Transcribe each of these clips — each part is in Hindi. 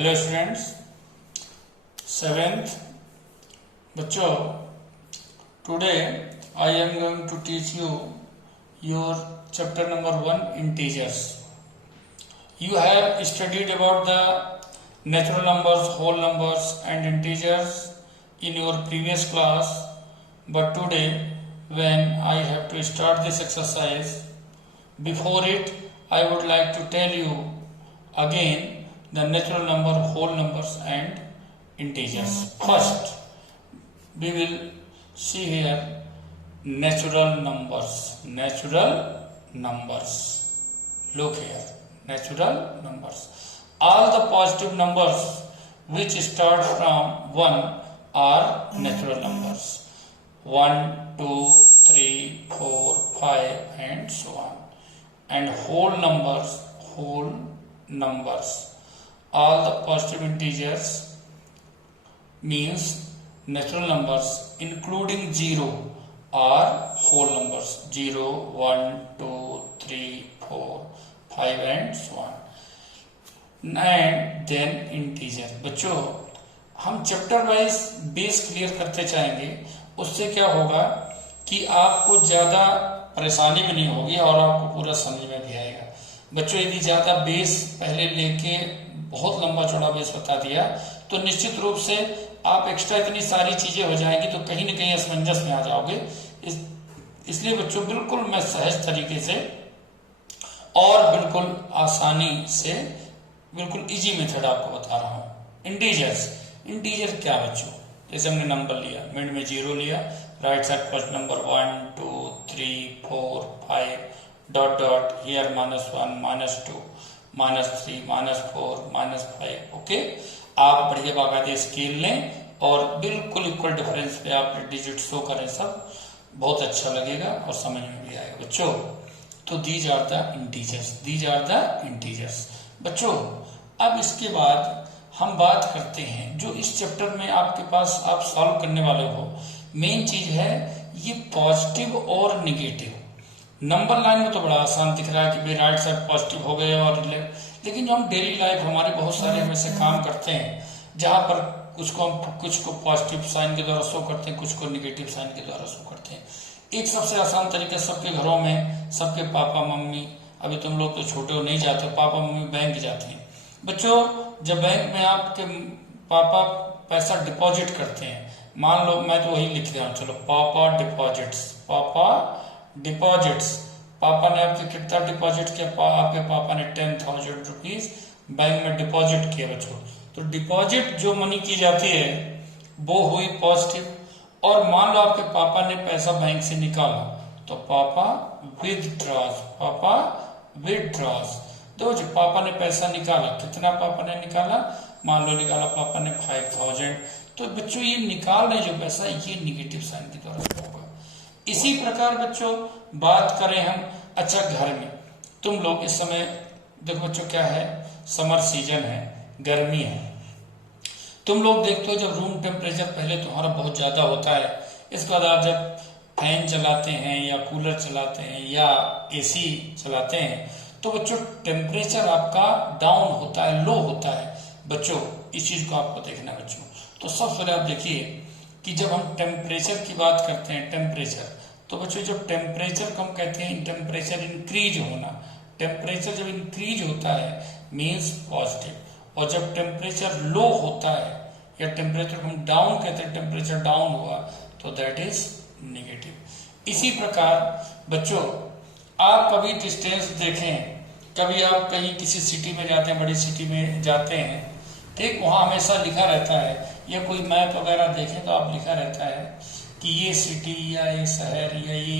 हेलो स्टूडेंट्स, सेवेंथ बच्चों, today I am going to teach you your chapter number 1 integers. You have studied about the natural numbers, whole numbers and integers in your previous class, but today when I have to start this exercise, before it I would like to tell you again the natural number, whole numbers and integers. First we will see here natural numbers. Look here, natural numbers. All the positive numbers which start from 1 are natural numbers. 1, 2, 3, 4, 5 and so on. And whole numbers, all the positive integers means natural numbers including 0 are whole numbers. 0, 1, 2, 3, 4, 5 and so on. And then integer. बच्चों, हम चैप्टर वाइज बेस क्लियर करते जाएंगे. उससे क्या होगा कि आपको ज्यादा परेशानी भी नहीं होगी और आपको पूरा समझ में भी आएगा. बच्चों, यदि ज्यादा बेस पहले लेके बहुत लंबा चौड़ा बेस बता दिया तो निश्चित रूप से आप एक्स्ट्रा इतनी सारी चीजें हो जाएंगी तो कहीं न कहीं असमंजस में आ जाओगे. इसलिए बच्चों, बिल्कुल मैं सहज तरीके से और बिल्कुल आसानी से, बिल्कुल इजी मेथड आपको बता रहा हूं. इंटीजर क्या बच्चों? जैसे हमने नंबर लिया, मिड में 0 लिया, right side first number 1, 2, 3, 4, 5, dot dot, here -1, -2, -3, -4, -5. Okay, आप बढ़िया बाकायदे स्केल लें और बिल्कुल इक्वल डिफरेंस पे आप डिजिट शो करें. सब बहुत अच्छा लगेगा और समझ में भी आएगा बच्चों. तो दीज आर द इंटीजर्स. बच्चों, अब इसके बाद हम बात करते हैं जो इस चैप्टर में आपके पास आप सॉल्व करने वाले हो. मेन चीज है ये पॉजिटिव और निगेटिव. नंबर लाइन में तो बड़ा आसान दिख रहा है कि भाई राइट साइड पॉजिटिव हो गए और लेकिन जो हम डेली लाइफ हमारे बहुत सारे हम ऐसे काम करते हैं जहां पर कुछ को पॉजिटिव साइन के द्वारा शो करते हैं, कुछ को निगेटिव साइन के द्वारा शो करते हैं. एक सबसे आसान तरीका, सबके घरों में सबके पापा मम्मी, अभी तुम लोग तो छोटे हो नहीं जाते, पापा मम्मी बैंक जाते हैं. बच्चों, जब बैंक में आपके पापा पैसा डिपॉजिट करते हैं, मान लो मैं तो वही लिख रहा हूं, चलो पापा डिपॉजिट्स. पापा ने आपके कितना डिपॉजिट किया? आपके पापा ने 10,000 रुपीज बैंक में डिपॉजिट किया. बच्चों, तो डिपॉजिट जो मनी की जाती है वो हुई पॉजिटिव. और मान लो आपके पापा ने पैसा बैंक से निकाला तो पापा विदड्रॉज. देखो जी, पापा ने पैसा निकाला, कितना पापा ने निकाला? मान लो निकाला पापा ने 5,000. तो बच्चों, ये निकाल रहे जो पैसा, ये निगेटिव साइन के द्वारा होगा. इसी प्रकार बच्चों बात करें हम, अच्छा घर में तुम लोग इस समय देखो बच्चों, क्या है, समर सीजन है, गर्मी है. तुम लोग देखते हो जब रूम टेम्परेचर पहले तुम्हारा बहुत ज्यादा होता है, इसके बाद आप जब फैन चलाते हैं या कूलर चलाते हैं या एसी चलाते हैं तो बच्चों टेम्परेचर आपका डाउन होता है, लो होता है. बच्चों, इस चीज को आपको देखना बच्चों. तो सबसे पहले आप देखिए कि जब हम टेम्परेचर की बात करते हैं, टेम्परेचर, तो बच्चों जब टेम्परेचर को हम कहते हैं टेम्परेचर इंक्रीज होना. टेम्परेचर जब इंक्रीज होता है मीन्स पॉजिटिव, और जब टेम्परेचर लो होता है या टेम्परेचर हम डाउन कहते हैं, टेम्परेचर डाउन हुआ तो दैट इज नेगेटिव. इसी प्रकार बच्चों, आप कभी डिस्टेंस देखें, कभी आप कहीं किसी सिटी में जाते हैं, बड़ी सिटी में जाते हैं, ठीक, वहां हमेशा लिखा रहता है, या कोई मैप वगैरह देखें तो आप लिखा रहता है कि ये सिटी या ये शहर या ये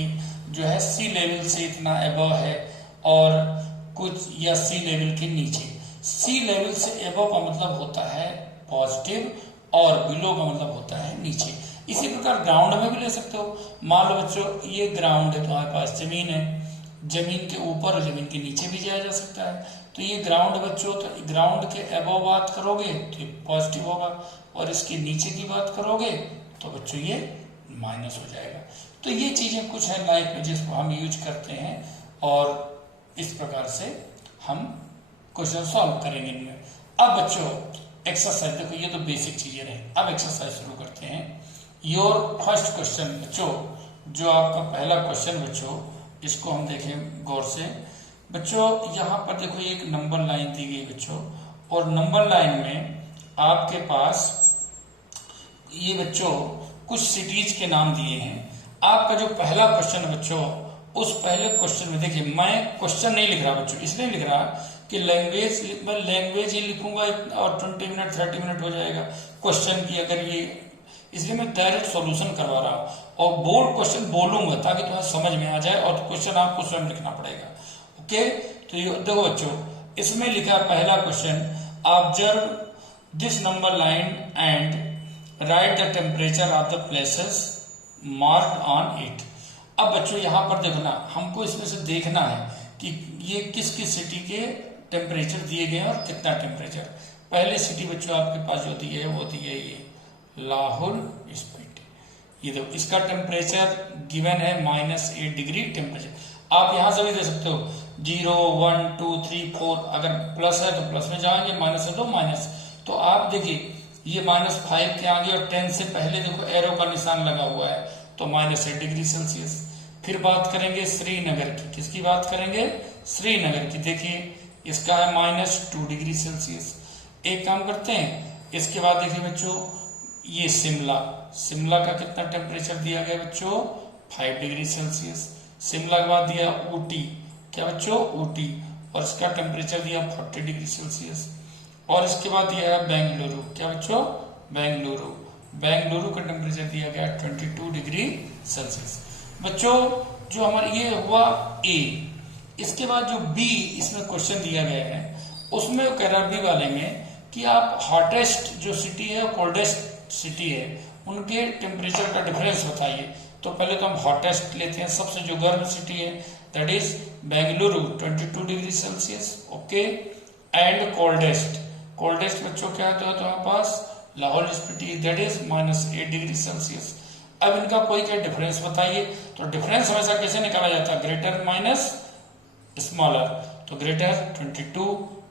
जो है सी लेवल से इतना अबव है और कुछ या सी लेवल के नीचे. सी लेवल से अबव का मतलब होता है पॉजिटिव और बिलो का मतलब होता है नीचे. इसी प्रकार ग्राउंड में भी ले सकते हो. मान लो बच्चों ये ग्राउंड है, तुम्हारे पास जमीन है, जमीन के ऊपर और जमीन के नीचे भी जाया जा सकता है. तो ये ग्राउंड बच्चों, तो ग्राउंड के अबव बात करोगे तो पॉजिटिव होगा और इसके नीचे की बात करोगे तो बच्चों ये माइनस हो जाएगा. तो ये चीजें कुछ है लाइफ में जिसको हम यूज करते हैं और इस प्रकार से हम क्वेश्चन सॉल्व करेंगे इनमें. अब बच्चों एक्सरसाइज देखो, ये तो बेसिक चीजें रहे। अब एक्सरसाइज शुरू करते हैं। योर फर्स्ट क्वेश्चन बच्चों, जो आपका पहला क्वेश्चन बच्चों, इसको हम देखें गौर से। बच्चों यहाँ पर देखो एक नंबर लाइन दी गई बच्चों, और नंबर लाइन में आपके पास ये बच्चों कुछ सिटीज के नाम दिए हैं। आपका जो पहला क्वेश्चन है बच्चों, उस पहले क्वेश्चन में देखिए, मैं क्वेश्चन नहीं लिख रहा बच्चों, इसलिए लिख रहा कि लैंग्वेज ही लिखूंगा और 20 मिनट 30 मिनट हो जाएगा क्वेश्चन की, अगर ये, इसलिए मैं डायरेक्ट सॉल्यूशन करवा रहा हूं और बोल्ड क्वेश्चन बोलूंगा ताकि तुम्हें समझ में आ जाए, और क्वेश्चन आपको स्वयं लिखना पड़ेगा। ओके, तो ये देखो बच्चों, इसमें लिखा पहला question, observe this number line and right the temperature of the places marked on it. अब बच्चों यहाँ पर देखना, हमको इसमें से देखना है कि ये किस किस सिटी के टेम्परेचर दिए गए हैं और कितना टेम्परेचर। पहले सिटी बच्चों आपके पास जो दी है वो दी है ये लाहौल स्पीति। ये देखो, इसका टेम्परेचर गिवन है -8 डिग्री टेम्परेचर। आप यहां से भी दे सकते हो 0, 1, 2, 3, 4, अगर प्लस है तो प्लस में जाएंगे, माइनस है तो माइनस। तो आप देखिए ये -5 के आगे और 10 से पहले देखो एरो का निशान लगा हुआ है, तो -8 डिग्री सेल्सियस। फिर बात करेंगे श्रीनगर की, किसकी बात करेंगे? श्रीनगर की। देखिए इसका है -2 डिग्री सेल्सियस। एक काम करते हैं, इसके बाद देखिए बच्चों ये शिमला का कितना टेम्परेचर दिया गया बच्चों? 5 डिग्री सेल्सियस। शिमला के बाद दिया ऊटी, क्या बच्चों? ऊटी, और इसका टेम्परेचर दिया 40 डिग्री सेल्सियस। और इसके बाद दिया है बेंगलुरु, क्या बच्चों? बेंगलुरु का टेम्परेचर दिया गया 22 डिग्री सेल्सियस। बच्चों जो हमारा ये हुआ ए, इसके बाद जो बी इसमें क्वेश्चन दिया गया है, उसमें वो कह रहा है बी वाले में कि आप हॉटेस्ट जो सिटी है और कोल्डेस्ट सिटी है उनके टेम्परेचर का डिफरेंस बताइए। तो पहले तो हम हॉटेस्ट लेते हैं, सबसे जो गर्म सिटी है that is Bengaluru 22 degree Celsius. Okay, and coldest बच्चों क्या है तो हमारे पास Lahaul Spiti that is -8 degree Celsius. अब इनका कोई क्या डिफरेंस बताइए। तो डिफरेंस हमेशा कैसे निकाला जाता है? Greater minus smaller. तो greater 22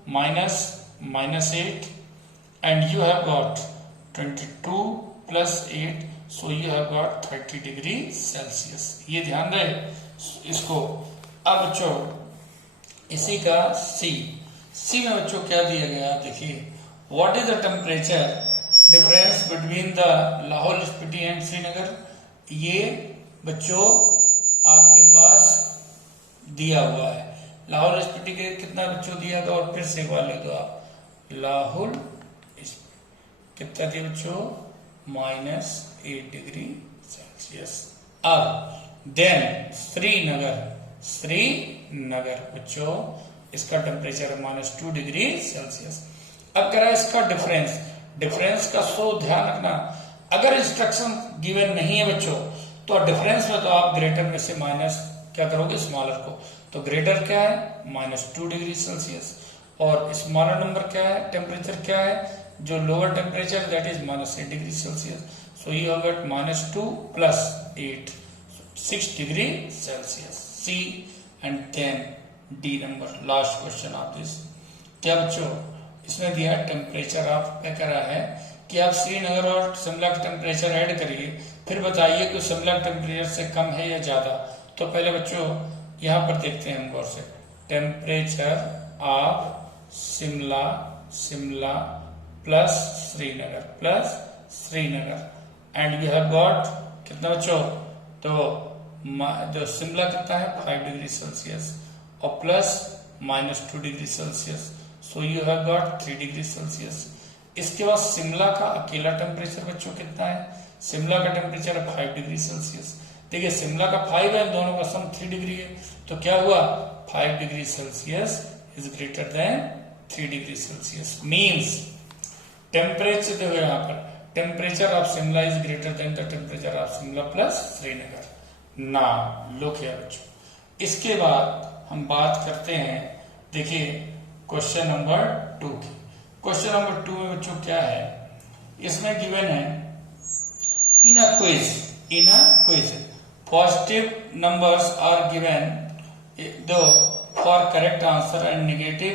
-8 and you have got 22 + 8, so you have got 30 degree Celsius. ये ध्यान रहे इसको। अब बच्चों इसी का सी में बच्चों क्या दिया गया देखिए, what is the temperature difference between the Lahaul Spiti and Srinagar. ये बच्चों आपके पास दिया हुआ है। लाहौल स्पीति के कितना बच्चों दिया गया, और फिर से एक बार ले दो आप, लाहौल कितना दिया बच्चों? -8 डिग्री सेल्सियस। अब देन श्रीनगर बच्चों इसका टेम्परेचर -2 डिग्री सेल्सियस। अब कह रहा है इसका डिफरेंस का सो ध्यान रखना, अगर इंस्ट्रक्शन गिवन नहीं है बच्चों तो डिफरेंस में तो आप ग्रेटर में से माइनस क्या करोगे? स्मॉलर को। तो ग्रेटर क्या है? -2 डिग्री सेल्सियस, और स्मॉलर नंबर क्या है? टेम्परेचर क्या है? जो lower temperature that is -8 degree Celsius. So you have got -2 + 8, 6 degree Celsius. C and then D number, last question of this. क्या बच्चों इसमें दिया टेम्परेचर आप क्या करा है कि आप श्रीनगर और शिमला का टेम्परेचर ऐड करिए, फिर बताइए कि शिमला टेम्परेचर से कम है या ज्यादा। तो पहले बच्चों यहाँ पर देखते हैं हम गौर से, temperature of Shimla plus Srinagar and you have got कितना बच्चों? तो जो शिमला कितना है 5 डिग्री सेल्सियस और plus -2 degree Celsius, so you have got 3 degree Celsius. इसके बाद शिमला का अकेला टेम्परेचर बच्चों कितना है? शिमला का टेम्परेचर है 5 डिग्री सेल्सियस। देखिए शिमला का 5 है, दोनों का सम 3 डिग्री है, तो क्या हुआ? 5 degree Celsius is greater than 3 degree Celsius. Means temperature देखो यहाँ पर, temperature of Shimla is greater than the temperature of Shimla plus Srinagar. ना लुक हियर बच्चों, इसके बाद हम बात करते हैं देखिए क्वेश्चन नंबर 2 की। क्वेश्चन नंबर 2 में बच्चों क्या है, इसमें गिवन है in a quiz positive numbers are given दो for correct answer and negative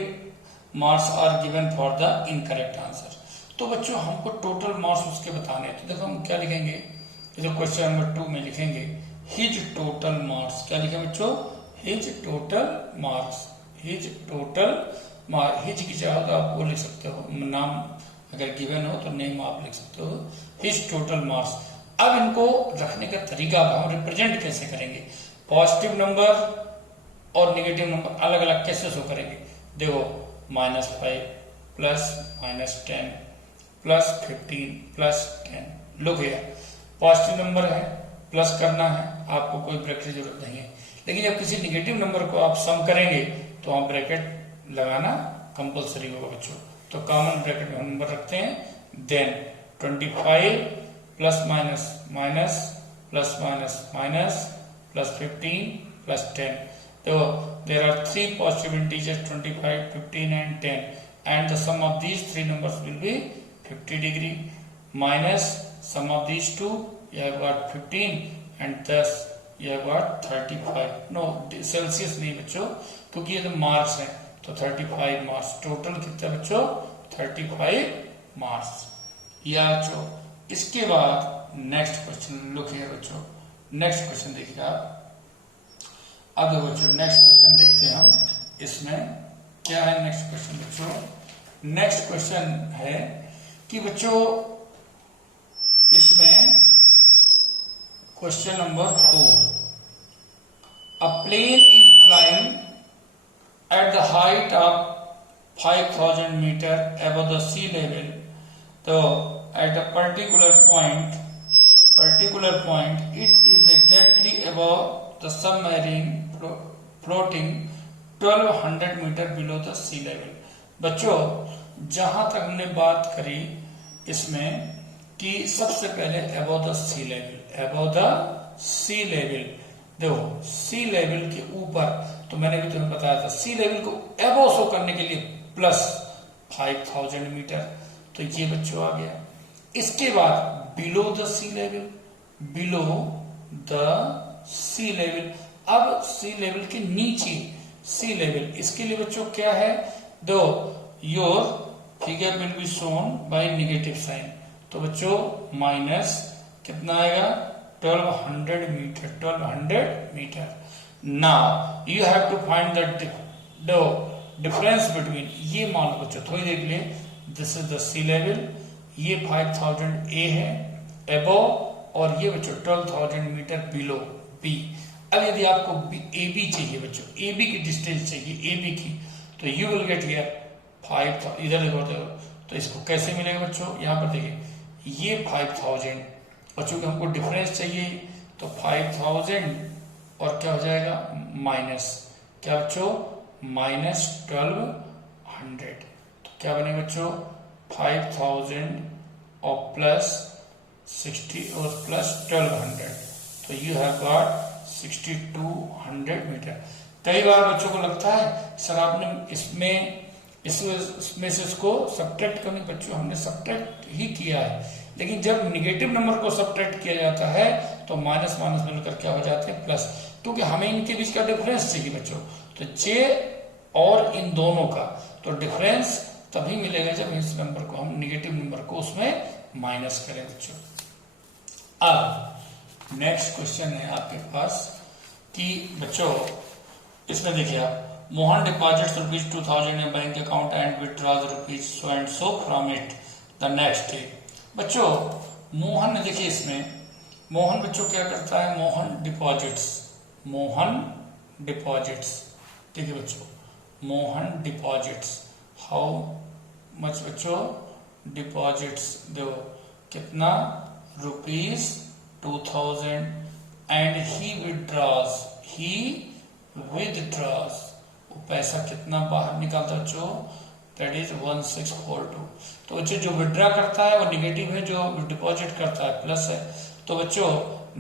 marks are given for the incorrect answer. तो बच्चों हमको टोटल मार्क्स उसके बताने हैं। तो देखो हम क्या लिखेंगे, तो क्वेश्चन नंबर 2 में लिखेंगे हिज टोटल मार्क्स। क्या लिखेंगे बच्चों, his total marks. His total marks, his की जगह आप वो लिख सकते हो, नाम अगर गिवन हो तो नेम आप लिख सकते हो, हिज टोटल मार्क्स। अब इनको रखने का तरीका हम रिप्रेजेंट कैसे करेंगे, पॉजिटिव नंबर और नेगेटिव नंबर अलग अलग कैसे शो करेंगे। देखो -5 प्लस -10 प्लस 15 प्लस 10 लो गया, पॉजिटिव नंबर है प्लस करना है, आपको कोई ब्रैकेट की जरूरत नहीं है। लेकिन जब किसी नेगेटिव नंबर को आप सम करेंगे तो आप ब्रैकेट लगाना कंपलसरी होगा बच्चों। तो कॉमन ब्रैकेट में हम नंबर रखते हैं, then 25 plus minus minus plus minus minus plus 15 plus 10। So there are three positive integers 25, 15 and 10, and the sum of these three numbers will be 50 degree minus sum of these two, you have got 15 and thus you have got 35. No Celsius नहीं बच्चों, क्योंकि ये तो मार्क्स है, तो 35 मार्क्स टोटल कितना बच्चों 35 मार्क्स। या बच्चों इसके बाद नेक्स्ट क्वेश्चन लुक हियर बच्चों, नेक्स्ट क्वेश्चन देखिए आप। अब देखो बच्चों नेक्स्ट क्वेश्चन देखते हैं हम, इसमें क्या है नेक्स्ट क्वेश्चन बच्चों। नेक्स्ट क्वेश्चन है कि बच्चों इसमें question number 4, a plane is flying at the height of 5000 meter above the sea level, तो at a particular point it is exactly above the submarine floating 1200 meter below the sea level. बच्चों जहां तक हमने बात करी इसमें कि सबसे पहले above the sea level, above the sea level, देखो सी लेवल के ऊपर, तो मैंने भी तुम्हें बताया था सी लेवल को अबव शो करने के लिए प्लस 5000 मीटर, तो ये बच्चों आ गया। इसके बाद below the sea level, below the sea level, अब सी लेवल के नीचे सी लेवल, इसके लिए बच्चों क्या है, दो your figure will be shown by negative sign, तो बच्चों माइनस कितना आएगा 1200 metre, 1200 metre. Now you have to find the difference between, ये मान लो बच्चों थोड़ी देर के लिए, this is the sea level, ये 5000 ए है अबव, और ये बच्चों 12000 मीटर बिलो बी। अब यदि आपको ए बी चाहिए बच्चों, ए बी की डिस्टेंस चाहिए ए बी की, तो यू विल गेट हियर 5000, इधर देखो तो इसको कैसे मिलेगा बच्चों, यहाँ पर देखिए ये 5000 और चूंकि हमको डिफरेंस चाहिए तो 5000 और क्या हो जाएगा माइनस, क्या बच्चों माइनस 1200, तो क्या बनेगा बच्चों 5000 और प्लस 60 और प्लस 1200, तो यू हैव गॉट 6200 मीटर। कई बार बच्चों को लगता है सर आपने इसमें से इसको सब्ट्रैक्ट करने, बच्चों हमने सब्ट्रैक्ट ही किया है, लेकिन जब निगेटिव नंबर को सब्ट्रैक्ट किया जाता है तो माइनस माइनस मिलकर क्या हो जाते हैं प्लस, क्योंकि हमें इनके बीच का डिफरेंस चाहिए बच्चों, तो जे और इन दोनों का तो डिफरेंस तभी मिलेगा जब इस नंबर को हम निगेटिव नंबर को उसमें माइनस करें बच्चों। अब नेक्स्ट क्वेश्चन है आपके पास कि बच्चों इसमें देखिए आप, Mohan deposits ₹2000 in bank account and withdraws ₹so and so from it the next day. बच्चों मोहन ने देखिए इसमें, मोहन बच्चों क्या करता है, मोहन डिपॉजिट्स, ठीक है बच्चों, मोहन डिपॉजिट्स, हाउ मच बच्चों डिपॉजिट्स, देखो कितना ₹2000 एंड ही विदड्रॉज, वो पैसा कितना बाहर निकालता बच्चों, दैट इज 1642। तो बच्चों जो विड्रॉ करता है वो निगेटिव है, जो डिपॉजिट करता है प्लस है, तो बच्चों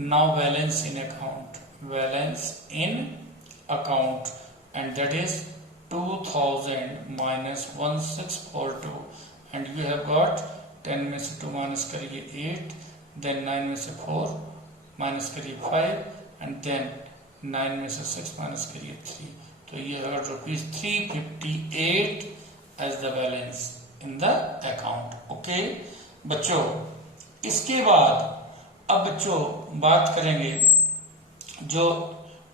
now balance in account and that is 2000 minus 1642 and you have got 10 में से 2 माइनस करिए 8, देन 9 में से 4 माइनस करिए 5 एंड देन 9 में से 6 माइनस करिए 3, तो ये है ₹358 as the balance in the account. Okay बच्चों, इसके बाद अब बच्चों बात करेंगे जो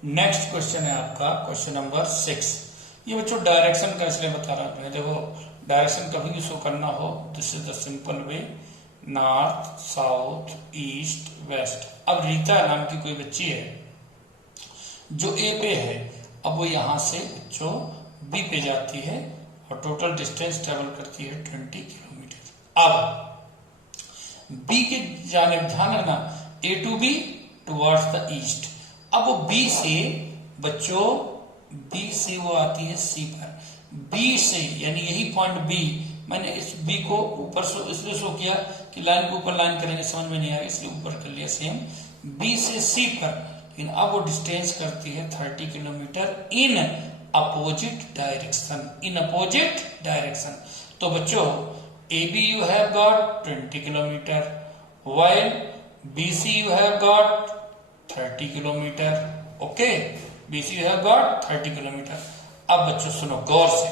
नेक्स्ट क्वेश्चन है आपका, क्वेश्चन नंबर 6। ये बच्चों डायरेक्शन का इसलिए बता रहा हूं, देखो डायरेक्शन कभी भी शो करना हो, this is the simple way, north south east west. अब रीता नाम की कोई बच्ची है जो ए पे है, अब वो यहां से बच्चों बी पे जाती है और टोटल डिस्टेंस ट्रेवल करती है 20 किलोमीटर। अब बी के जाने ध्यान रखना, A to B towards the east. अब वो बी से बच्चों, बी से वो आती है सी पर, बी से यानी यही पॉइंट बी, मैंने इस बी को ऊपर से इसलिए शो किया कि लाइन के ऊपर लाइन करेंगे समझ में नहीं आएगा, इसलिए ऊपर कर लिया सेम, बी से सी पर। लेकिन अब वो डिस्टेंस करती है 30 kilometre in opposite direction, in opposite direction. तो बच्चों A B you have got 20 kilometre, while BC you have got 30 kilometre. Okay, BC you have got 30 kilometre. अब बच्चों सुनो गौर से,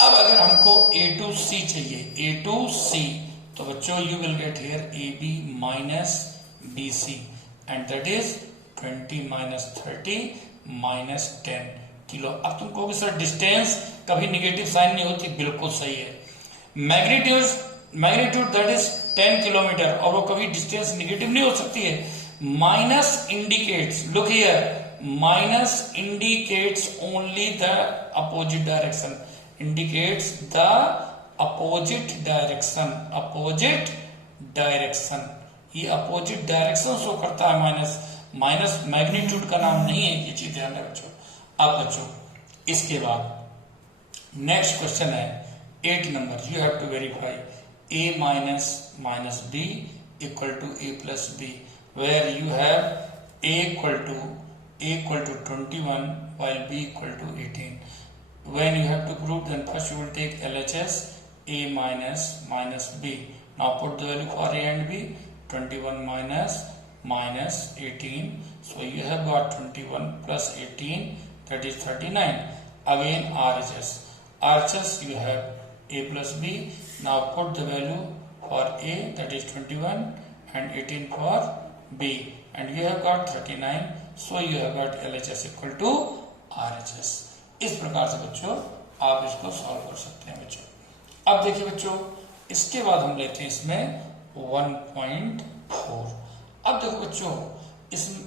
अब अगर हमको A to C चाहिए, A to C, तो बच्चों you will get here AB minus BC and that is 20 minus 30 minus 10 kilo. अब तुम कहोगे सर डिस्टेंस कभी निगेटिव साइन नहीं होती, बिल्कुल सही है। मैग्नीट्यूड दैट इज 10 किलोमीटर और वो कभी डिस्टेंस निगेटिव नहीं हो सकती है। Minus indicates, look here, minus indicates only the opposite direction, indicates the opposite direction, opposite direction, ये अपोजिट डायरेक्शन शो करता है माइनस, माइनस मैग्नीट्यूड का नाम नहीं है, ये चीज ध्यान रखो बच्चों। अब बच्चों इसके बाद नेक्स्ट क्वेश्चन है 8 number, you have to verify a minus minus b equal to a plus b, where you have a equal to 21 while b equal to 18. When you have to prove, then first you will take LHS a minus minus b. Now put the value for a and b, 21 minus minus 18, so you have got 21 plus 18, that is 39. Again RHS, RHS you have a plus b. Now put the value for a, that is 21, and 18 for b, and you have got 39, so you have got LHS equal to RHS। इस प्रकार से बच्चों आप इसको सॉल्व कर सकते हैं बच्चों। अब देखिए बच्चों, इसके बाद हम लेते हैं इसमें 1.4। अब देखो बच्चों इसमें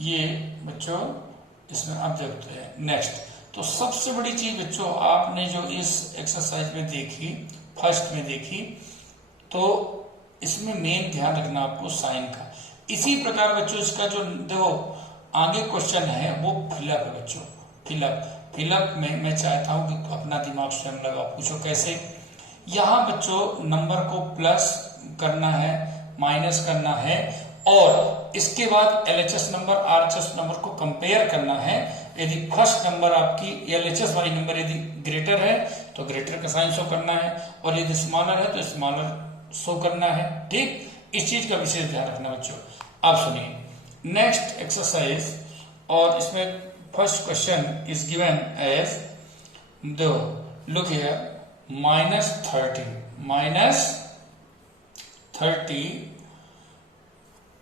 ये बच्चों इसमें अब देखते हैं नेक्स्ट। तो सबसे बड़ी चीज बच्चों आपने जो इस एक्सरसाइज में देखी, फर्स्ट में देखी, तो इसमें मेन ध्यान रखना आपको साइन का। इसी प्रकार बच्चों इसका जो देखो आगे क्वेश्चन है वो फिलअप है बच्चों, फिलअप में मैं चाहता हूं कि अपना दिमाग स्वयं लगाओ, पूछो कैसे। यहाँ बच्चों नंबर को प्लस करना है, माइनस करना है, और इसके बाद LHS नंबर RHS नंबर को कंपेयर करना है। यदि फर्स्ट नंबर आपकी LHS वाली नंबर यदि ग्रेटर है तो ग्रेटर का साइन शो करना है, और यदि स्मॉलर है तो स्मॉलर शो करना है। ठीक, इस चीज का विशेष ध्यान रखना बच्चों। अब सुनिए नेक्स्ट एक्सरसाइज, और इसमें first question is given as दो, look here, minus 30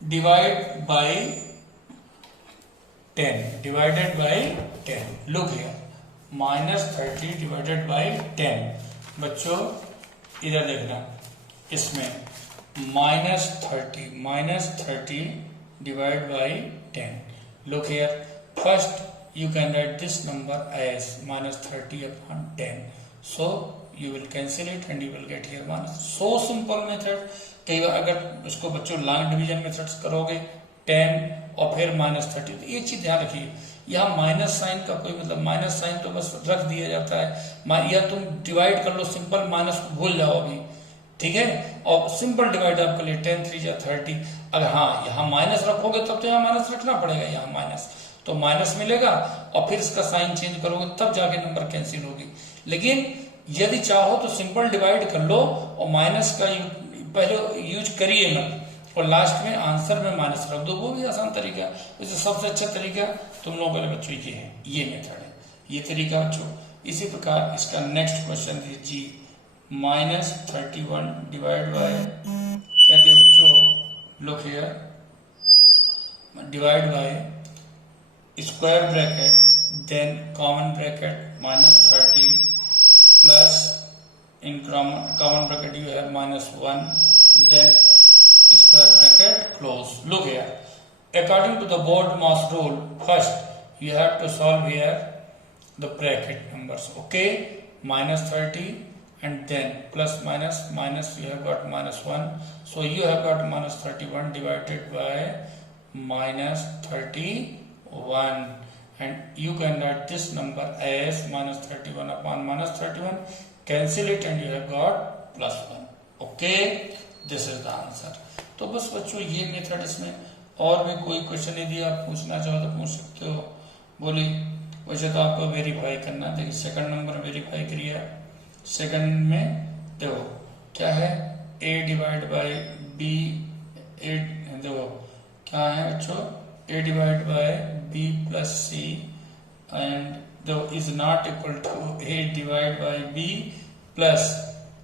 divide by 10, divided by 10, look here, minus 30 divided by 10। बच्चों इधर देखना, इसमें minus 30 divided by 10, look here, first you can write this number as minus 30 upon 10, so you will cancel it and you will get here minus। so simple method। कई बार अगर इसको बच्चों लॉन्ग डिवीजन मेथड्स करोगे 10 और फिर माइनस 30, तो एक चीज ध्यान रखिए, यहाँ माइनस साइन का कोई मतलब, माइनस साइन तो बस रख दिया जाता है, या तुम डिवाइड कर लो सिंपल, माइनस को भूल जाओ अभी, ठीक है, और सिंपल डिवाइड आप कर लिए 10 3 जा 30। अगर हाँ यहाँ माइनस रखोगे तब तो यहाँ माइनस रखना पड़ेगा, यहाँ माइनस तो माइनस मिलेगा, और फिर इसका साइन चेंज करोगे तब जाके नंबर कैंसिल होगी। लेकिन यदि चाहो तो सिंपल डिवाइड कर लो और माइनस का पहले यूज करिए मत, और लास्ट में आंसर में माइनस रख दो, वो भी आसान तरीका। वैसे सबसे अच्छा तरीका तुम लोगों के लिए बच्चों ये है, ये मेथड है, ये तरीका बच्चों। इसी प्रकार इसका नेक्स्ट क्वेश्चन जी -31 डिवाइड बाय क्या दिया बच्चों, look here, divide by square bracket then common bracket -30 plus in common bracket you have -1 then square bracket close. Look here, according to the BODMAS rule, first you have to solve here the bracket numbers, okay, -30 and then plus minus minus you have got -1, so you have got -31 divided by -31 and you can write this number as -31 upon -31, cancel it and you have got +1, okay, this is the answer. तो बस बच्चों ये मेथड, इसमें और भी कोई क्वेश्चन यदि आप पूछना चाहो तो पूछ सकते हो, बोली वैसे तो आपको वेरीफाई करना। देखिए सेकंड नंबर वेरीफाई करिए, सेकंड में देखो क्या है, a डिवाइड बाय b, देखो क्या है बच्चों, a divide by b plus c and दो is not equal to a divide by b plus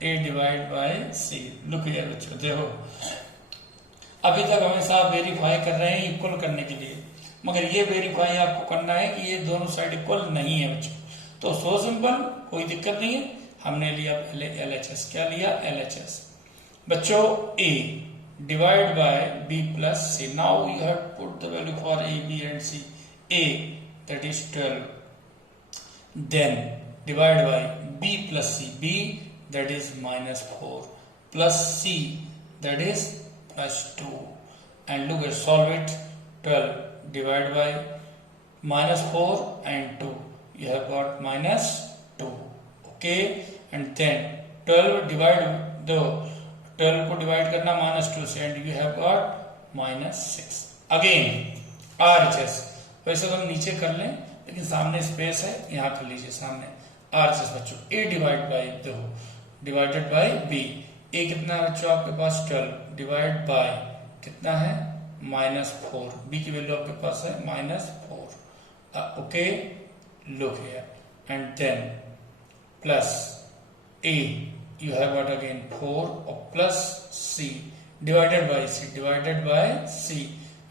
a divide by c। Look here बच्चों, देखो अभी तक हमेशा आप वेरीफाई कर रहे हैं इक्वल करने के लिए, मगर ये वेरीफाई आपको करना है कि ये दोनों साइड इक्वल नहीं है बच्चों। तो सो सिंपल, कोई दिक्कत नहीं है, हमने लिया पहले LHS। क्या लिया, LHS बच्चों, a divide by b plus c। Now you have put the value for a, b and c। a that is 12, then divide by b plus c, b that is -4 plus c that is +2 and look at solve it, 12 divided by -4 and 2 you have got -2, okay, and then 12 divide the 12 को डिवाइड करना -2 से and you have got -6। Again RHS, वैसे तो हम नीचे कर लें लेकिन सामने स्पेस है, यहाँ कर लीजिए सामने RHS बच्चों। a डिवाइड बाई दो डिवाइडेड बाई b, a कितना है बच्चों आपके पास 12 डिवाइड बाय कितना है -4, b की वैल्यू आपके पास है -4, okay, look here and then plus a you have got again 4 और plus c divided by c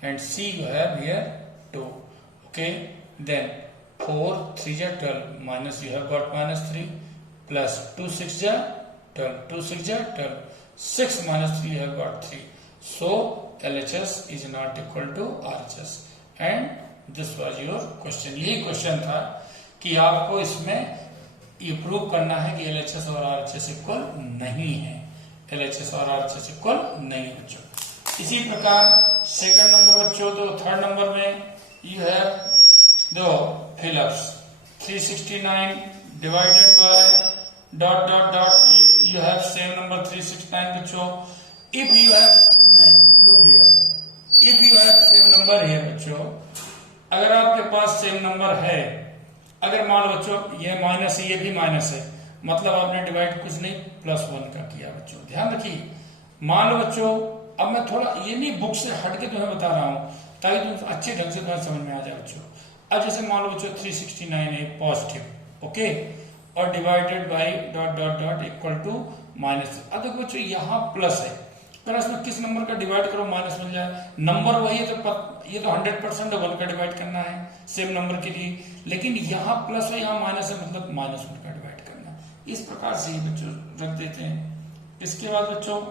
and c you have here 2, okay, then 4 3 ja 12 minus you have got -3 plus 2 6 ja 12, 2 6 ja 12, 6 minus 3 you have got 3, so LHS is not equal to RHS and this was your question। यही क्वेश्चन था कि आपको इसमें ये प्रूव करना है कि LHS और RHS इक्वल नहीं है, LHS और RHS इक्वल नहीं है बच्चों। इसी प्रकार सेकंड नंबर बच्चों, तो थर्ड नंबर में यू हैव दो fill-ups 369 divided by dot dot dot, you have same number 369 बच्चों। If you have, look here, if you have same number है बच्चों, अगर आपके पास सेम नंबर है, अगर मान लो बच्चों ये माइनस है ये भी माइनस है, मतलब आपने डिवाइड कुछ नहीं +1 का किया बच्चों, ध्यान रखिए। मान लो बच्चों, अब मैं थोड़ा ये नहीं बुक से हट के तुम्हें बता रहा हूं ताकि तुम अच्छे ढंग से तुम्हें समझ में आ जाए बच्चों। अब जैसे मान लो बच्चों 369 है पॉजिटिव, ओके, और divided by dot dot dot equal to -। अब देखो बच्चों यहाँ प्लस है, प्लस में किस नंबर का डिवाइड करो माइनस मिल जाए, नंबर वही है तो ये तो 100% 1 का डिवाइड करना है सेम नंबर के लिए, लेकिन यहाँ प्लस है यहाँ माइनस है, मतलब -1 का डिवाइड करना। इस प्रकार से ही बच्चों रख देते हैं। इसके बाद बच्चों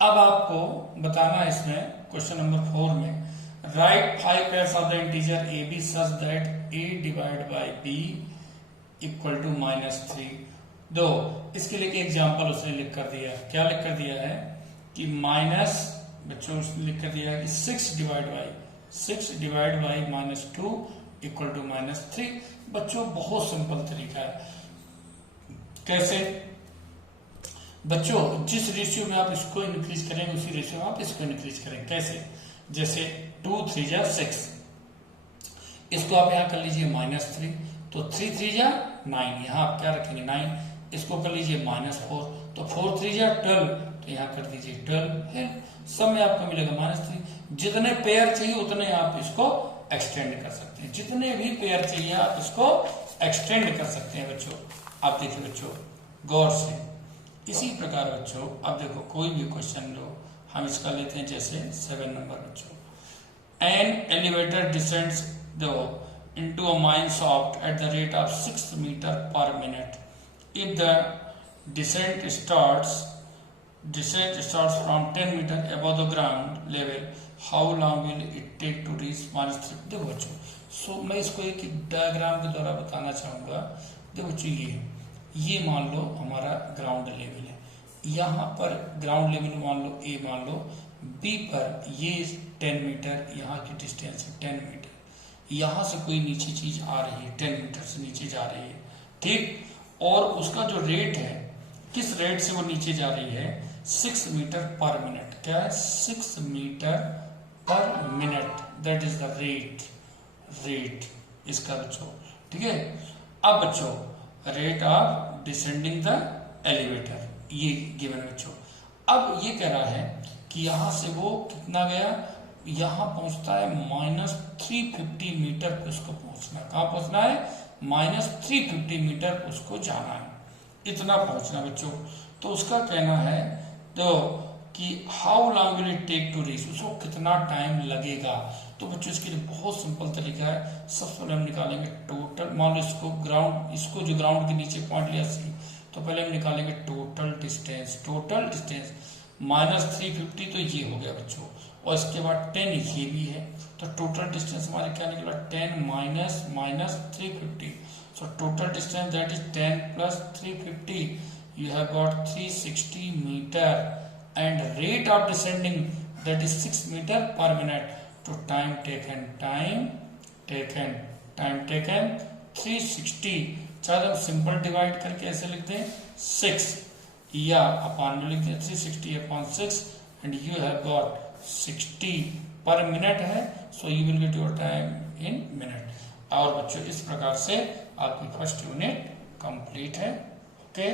अब आपको बताना है इसमें क्वेश्चन नंबर 4 में, write 5 pairs of the integer A B such that a divide by b equal to -3। दो इसके लिए एग्जाम्पल उसने लिख कर दिया, क्या लिख कर दिया है कि माइनस बच्चों उसने लिख कर दिया है कि 6 डिवाइड बाई -2 इक्वल टू -3। बच्चों बहुत सिंपल तरीका है, कैसे बच्चों, जिस रेशियो में आप इसको इंक्रीज करेंगे उसी रेशियो में आप इसको इंक्रीज करेंगे। कैसे, जैसे 2 3 जा 6, इसको आप यहाँ कर लीजिए -3, तो 3 3 जा 9, यहाँ आप क्या रखेंगे 9, इसको कर लीजिए -4, तो 4 3 जा 12, तो यहाँ कर दीजिए 12 है, सब में आपको मिलेगा -3। जितने पेयर चाहिए उतने आप इसको एक्सटेंड कर सकते हैं, जितने भी पेयर चाहिए आप इसको एक्सटेंड कर सकते हैं बच्चों। आप देखिए बच्चों गौर से। इसी प्रकार बच्चों अब देखो कोई भी क्वेश्चन लो, हम इसका लेते हैं जैसे 7 नंबर बच्चों, एन एलिवेटर डिसेंड्स दो into a mine shaft at the rate of 6 meter per minute. If the descent starts from 10 meter above the ground level, how long will it take to reach -3? देखो बच्चों, सो मैं इसको एक डायग्राम के द्वारा बताना चाहूंगा। देखो बच्चों, ये मान लो हमारा ग्राउंड लेवल है, यहाँ पर ग्राउंड लेवल मान लो ए, मान लो बी पर ये 10 मीटर यहाँ की डिस्टेंस है 10 मीटर, यहां से कोई नीचे चीज आ रही है 10 मीटर से नीचे जा रही है, ठीक, और उसका जो रेट है, किस रेट से वो नीचे जा रही है, 6 मीटर पर मिनट। क्या है? 6 metre per minute, that is the rate इसका बच्चों, ठीक है। अब बच्चों rate of descending the elevator ये गिवन बच्चों। अब ये कह रहा है कि यहां से वो कितना गया, यहां पहुंचता है -350 मीटर पे उसको पहुंचना। कहां पहुंचना है? -350 मीटर उसको जाना है, इतना पहुंचना बच्चों। तो उसका कहना है तो कि how long will it take to reach, उसको कितना टाइम लगेगा। तो बच्चों इसके लिए बहुत सिंपल तरीका है। सबसे पहले हम निकालेंगे टोटल, मान लो इसको जो ग्राउंड के नीचे पॉइंट लिया सी, तो पहले हम निकालेंगे टोटल डिस्टेंस -350, तो ये हो गया बच्चों, और इसके बाद 10 ये भी है, तो टोटल डिस्टेंस हमारे क्या निकला, 10 minus 350। So total distance that is 10 plus 350, you have got 360 metre, and rate of descending that is 6 metre per minute. तो टाइम टेकन 360। चाहे हम सिंपल डिवाइड करके ऐसे लिख दें 6 या अपान में लिख दें 360 upon 6, and you have got 60 per minute है, so you will get your time in minute. और बच्चों इस प्रकार से आपकी फर्स्ट यूनिट कंप्लीट है। ओके।